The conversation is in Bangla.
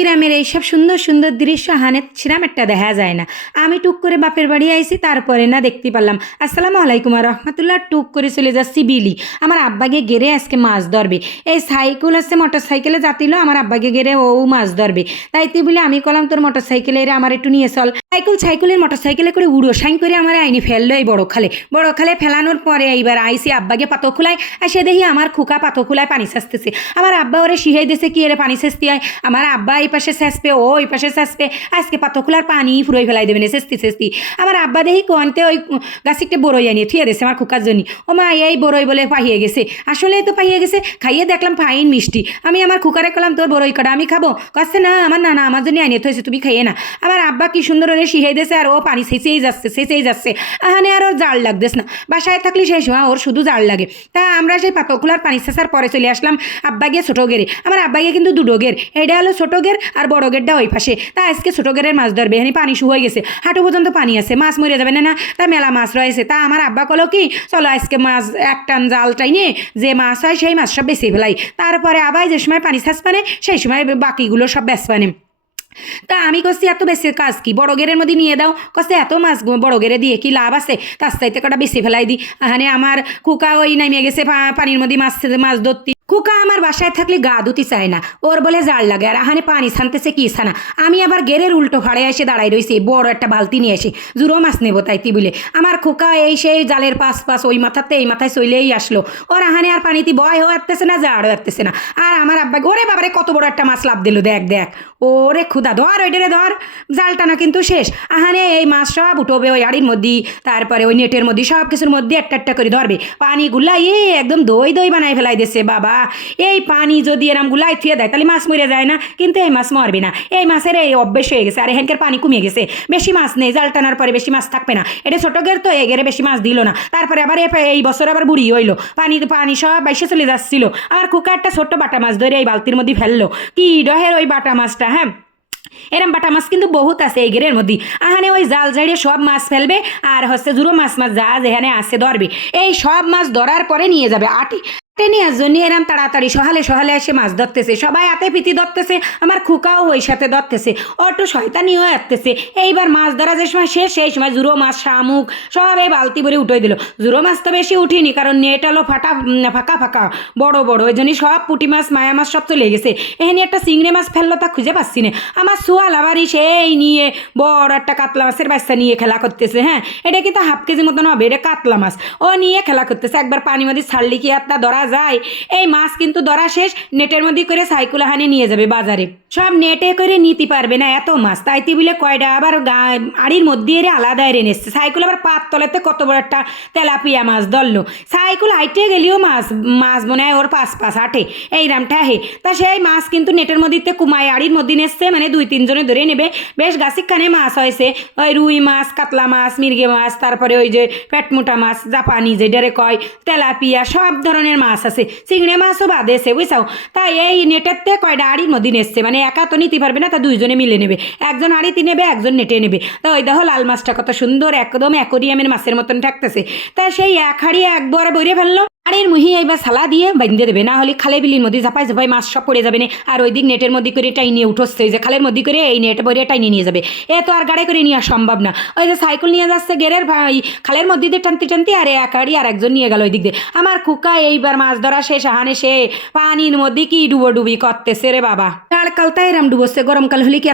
গ্রামের এইসব সুন্দর সুন্দর দৃশ্য হানে একটা দেখা যায় না। আমি টুক করে বাপের বাড়ি আইছি, তারপরে না দেখতে পারলাম। আসসালামু আলাইকুম আর রহমতুল্লাহ, টুক করে চলে যাচ্ছি বিলি। আমার আব্বাকে গেরে আজকে মাছ ধরবে। এই সাইকেল আছে মোটর সাইকেলে যাতিল আমার আব্বাকে গেরে ও মাছ ধরবে। তাইতে বলে, আমি কলাম, তোর মোটর সাইকেলে আমার একটু নিয়ে চল। সাইকেল, সাইকেলের মোটর সাইকেলে করে উড়ো, সাইন করে আমার আইনি ফেলল এই বড় খালে। বড় খালে ফেলানোর পরে এইবার আইসি আব্বাকে পাতো খুলায়। আর সে দেখি আমার খুকা পাতো খুলায় পানি সাজতেছে আমার আব্বা ওরে শিহাই দিছে কি এরে পানি সেচতে হয়। আমার আব্বা পাশে চেঁচপে ও ওই পাশে চেঁচপে আজকে পাতো খোলার পানি ফুরোই ফেলাই দেবেন চেষ্টি চেষ্টি আমার আব্বা দেখি কোনতে ওই গাছিকটা বড়ই আনিয়ে থুয়ে দিয়েছে আমার খুকার জন্য। ও মা, এই বড়ই বলে পাহিয়ে গেছে। আসলে তো পাহিয়ে গেছে, খাইয়ে দেখলাম ফাইন মিষ্টি। আমি আমার খুকারে কলাম, তোর বড়ই কাটা, আমি খাব। কাছে না, আমার না না আমার জন্য আনিয়ে থয়েছে তুমি খাইয়ে না। আমার আব্বা কি সুন্দর ওরে শিখাই দিয়েছে আর ও পানি সেচেই যাচ্ছে সেচেই যাচ্ছে। আহানে আর ওর জাল লাগতেছ না। বাসায় থাকলে সেই সময় ওর শুধু জাল লাগে। তা আমরা সেই পাতকুলার পানি সেচার পরে চলে আসলাম আব্বা গিয়ে ছোটো গেরে আমার আব্বা গিয়ে কিন্তু দুটো গের এটা হলো ছোটো গের আর বড় গেরটা ওই পাশে। তা আজকে ছোটো গেরের মাছ ধরবে, এখানে পানি শু হয়ে গেছে। হাঁটু পর্যন্ত পানি আছে, মাছ মরে যাবে না না। তা মেলা মাছ রয়েছে। তা আমার আব্বা কলো কি, চলো আজকে মাছ এক টান জাল টাইনে যে মাছ হয় সেই মাছ সব বেশি ফেলাই। তারপরে আবার যে সময় পানি ছাস পানে সেই সময় বাকিগুলো সব বেশ পানে তা আমি কছি এত বেশি কাজ কি? বড় গেরের মধ্যে নিয়ে দাও। কছে এত মাছ বড় গেরে দিয়ে কি লাভ আছে? তার চাইতে কটা বেশি ফেলাই দি। আহানে আমার কুকা ওই নামিয়ে গেছে পানির মধ্যে মাছ মাছ ধরতি। কুকা আমার বাসায় থাকলে গা ধুতি চায় না। ওর বলে জাল লাগে, আর আহানে পানি ছানতেছে কি ছানা। আমি আবার গেরের উল্টো ফাড়ে এসে দাঁড়াই রয়েছি বড় একটা বালতি নিয়ে এসে জুরো মাছ নেব তাইতি বলে আমার খোকা এই সেই জালের পাশ পাশ ওই মাথাতে এই মাথায় চলেই আসলো। ওর আহানে আর পানিতে বয় হয়ে আসতেছে না জাড়ও আসতেছে না। আর আমার আব্বা, ওরে বাবারে, কত বড় একটা মাছ লাভ দিল, দেখ দেখ। ওরে খুদা ধর ওইটারে ধর। জালটা না কিন্তু শেষ। আহানে এই মাছ সব উঠোবে ওই আড়ির মধ্যে তারপরে ওই নেটের মধ্যে সব কিছুর মধ্যে একটা একটা করে ধরবে। পানি গুলা এ, একদম দই দই বানাই ফেলাই দিছে, বাবা। এই পানি যদি এরম গুলাই থুয়ে দেয়, তাহলে মাছ মরে যায় না, কিন্তু এই মাছ মরবে না। এই মাছের এই অভ্যেস হয়ে গেছে, আর এখানকার পানি কমিয়ে গেছে। বেশি মাছ নেই, জাল টানার পরে বেশি মাছ থাকবে না। এটা ছোট গের তো এগেরে বেশি মাছ দিল না। তারপরে আবার এই বছর আবার বুড়ি হইল। পানি পানি সব বাইসে চলে যাচ্ছিল। আর কুকারটা ছোট্ট বাটা মাছ ধরে এই বালতির মধ্যে ফেলল। কি ডহের ওই বাটা মাছটা হ্যাঁ? এরম বাটা মাছ কিন্তু বহুত আছে এই গেরের মধ্যে। আহানে ওই জাল ঝাড়িয়ে সব মাছ ফেলবে, আর হচ্ছে জুড়ো মাছ মাছ যা যেখানে আছে ধরবে। এই সব মাছ ধরার পরে নিয়ে যাবে আটি। আটে নেওয়ার জন্য এরম তাড়াতাড়ি, সহালে সহালে এসে মাছ ধরতেছে। সবাই হাতে পিতি ধরতেছে, আমার খুকাও ওই সাথে ধরতেছে। অটো শয়তানিও আসতেছে। এইবার মাছ ধরা যে সময় শেষ, সেই সময় জুড়ো মাছ, শামুক, সব এই বালতি ভরে উঠে দিল। জুড়ো মাছ তো বেশি উঠিনি, কারণ নেট হলো ফাটা ফাঁকা ফাঁকা, বড় বড়। ওই জন্য সব পুঁটি মাছ, মায়া মাছ সব চলে গেছে। এখানে একটা চিংড়ি মাছ ফেলল তা খুঁজে পাচ্ছি না। আমার সোয়াল আবারই সেই নিয়ে বড় একটা কাতলা মাছের বাচ্চা নিয়ে খেলা করতেছে হ্যাঁ? এটা কিন্তু হাফ কেজি মতন হবে? এটা কাতলা মাছ। ও নিয়ে খেলা করতেছে। একবার পানি মধ্যে ছাড়লি কি আর তা ধরা যায়। এই মাছ কিন্তু ধরা শেষ, নেটের মধ্যে করে সাইকেল হানে নিয়ে যাবে বাজারে। সব নেটে করে নিতে পারবে না এত মাছ। তাইতে বলে কয়টা আবার আড়ির মধ্যে এরে আলাদা এরে নিচ্ছে। সাইকেল আবার পাত তলাতে কত বড় একটা তেলাপিয়া মাছ ধরলো। সাইকেল হাইটে গেলেও মাছ মাছ মনে হয় ওর পাঁচ পাঁচ আটে। এই রামটা হে। তা সেই মাছ কিন্তু নেটের মধ্যে কুমায় আড়ির মধ্যে নেসছে মানে দুই তিনজনে ধরে নেবে। বেশ গাছিকখানে মাছ হয়েছে। ওই রুই মাছ, কাতলা মাছ, মির্গে মাছ, তারপরে ওই যে পেটমোটা মাছ, জাপানি যেটারে কয়, তেলাপিয়া, সব ধরনের মাছ। আছে। চিংড়ি মাছও বাদেছে বুঝছাও? তাই এই নেটেরতে কয়টা আড়ি নদী নেসছে মানে একা তো নিতে পারবে না, তা দুইজনে মিলে নেবে। একজন আড়িতে নেবে, একজন নেটে নেবে। তা ওই দেখো লাল মাছটা কত সুন্দর, একদম অ্যাকোরিয়ামের মাছের মতন থাকতেছে তা সেই এক হাড়ি একবার বইরে ফেলল আড়ের মুহি এইবার সালা দিয়ে বেঁধে দেবে। না হলে খালে বিলির মধ্যে ঝাপাই ঝাপাই মাছ সব পড়ে যাবে না। আর ওই দিক নেটের মধ্যে করে টাইনিয়ে উঠোচ্ছে। যে খালের মধ্যে করে এই নেট বইরে টাইনিয়ে নিয়ে যাবে। এ তো আর গাড়ি করে নেওয়া সম্ভব না। ওই যে সাইকেল নিয়ে যাচ্ছে গেরের ভাই, খালের মধ্যে দিয়ে টানতে টানতে আর এক হাড়ি আর একজন নিয়ে গেল ওই দিক দিয়ে। আমার খুকা এইবার মাছ ধরা শেষ হানে সে পানির মধ্যে কি ডুবো ডুবি করতেছে রে বাবা। কাল কালতা এরম ডুবোচ্ছে, গরমকাল হলে কি